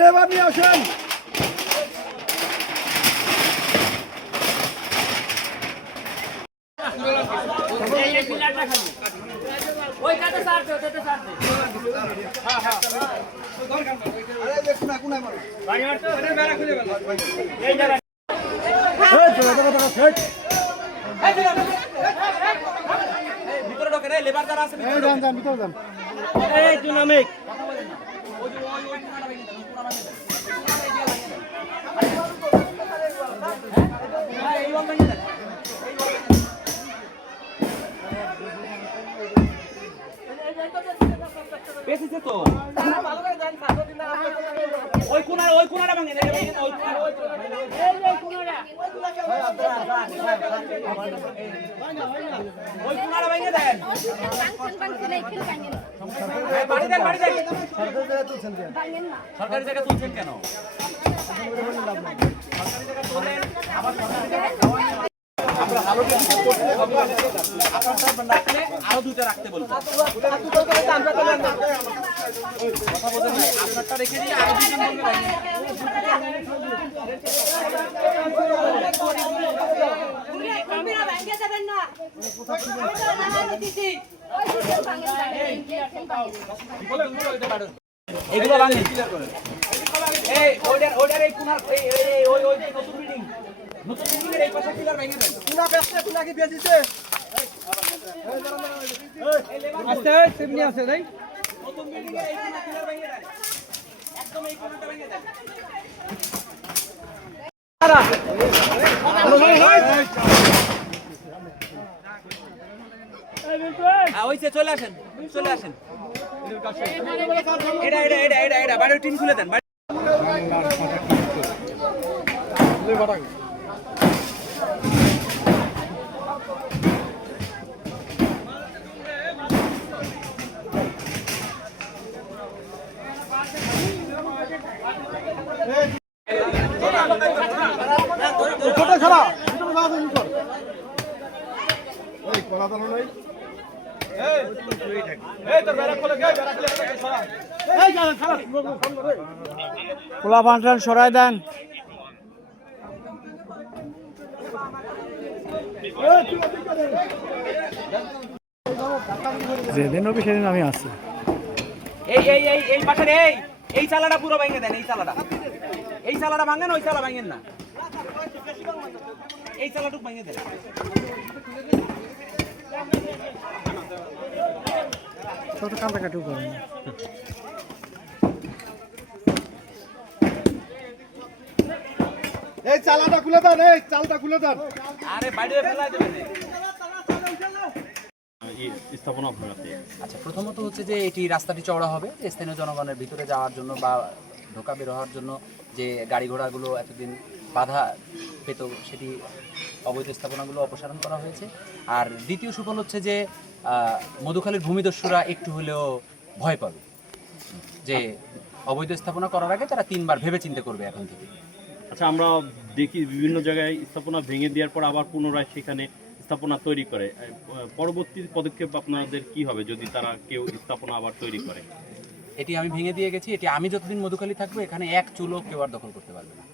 Labour নিয়ে আসেন। ভিতরে ঢোকে রে, লেবার যারা আছে ভিতরে যান যান ভিতরে যান। এই ডিনামিক পেছিছে তো ওই কোনাটা ভাঙে না ওই কোনাটা ভেঙে দেন বাড়ি দেন সরকারি জায়গা তুলছেন কেন আরো দুটো রাখতে বলবো আপনারটা রেখে দিয়ে আরো এগুলো ভাঙেন এই ওইটার এই কোনার ওই নতুন বিল্ডিং এই পাশে পিলার ভেঙে দেন কোনা বেচছে কোনা কি বেচিছে? আস্তে তেমনি আছে নাই নতুন বিল্ডিং এর এই কোনা পিলার ভেঙে দেন একদম এই কোনাটা ভেঙে দেন ওইসে চলে আসেন এটা বাড়ির টিন খুলে দেন খোলা ফাংশন সরাই দেন। যেদিন হবে সেদিন আমি আসছি। এই পাশের এই চালাটা পুরো ভেঙে দেন এই চালাটা ভাঙেন ওই চালা ভাঙেন না এই চালাটুক ভেঙে দেন কত কাটাকাটি করেন এই চালাটা খুলে দেন এই চালটা খুলে দেন আরে বাইরে ফেলাই দেবেন স্থাপনা আপনাতে আচ্ছা প্রথমত হচ্ছে যে এটি রাস্তাটি চওড়া হবে স্থানীয় জনগণের ভিতরে যাওয়ার জন্য বা ঢোকা বের হওয়ার জন্য যে গাড়ি ঘোড়াগুলো এতদিন বাধা পেত সেটি অবৈধ স্থাপনাগুলো অপসারণ করা হয়েছে। আর দ্বিতীয় সুফল হচ্ছে যে মধুখালীর ভূমিদস্যুরা একটু হলেও ভয় পাবে যে অবৈধ স্থাপনা করার আগে তারা তিনবার ভেবে চিন্তে করবে এখন থেকে। আচ্ছা আমরা দেখি বিভিন্ন জায়গায় স্থাপনা ভেঙে দেওয়ার পর আবার পুনরায় সেখানে স্থাপনা তৈরি করে, পরবর্তী পদক্ষেপ আপনাদের কি হবে যদি তারা কেউ স্থাপনা আবার তৈরি করে? এটি আমি ভেঙে দিয়ে গেছি, এটি আমি যতদিন মধুখালী থাকবো এখানে এক চুলও কেউ আর দখল করতে পারবে না।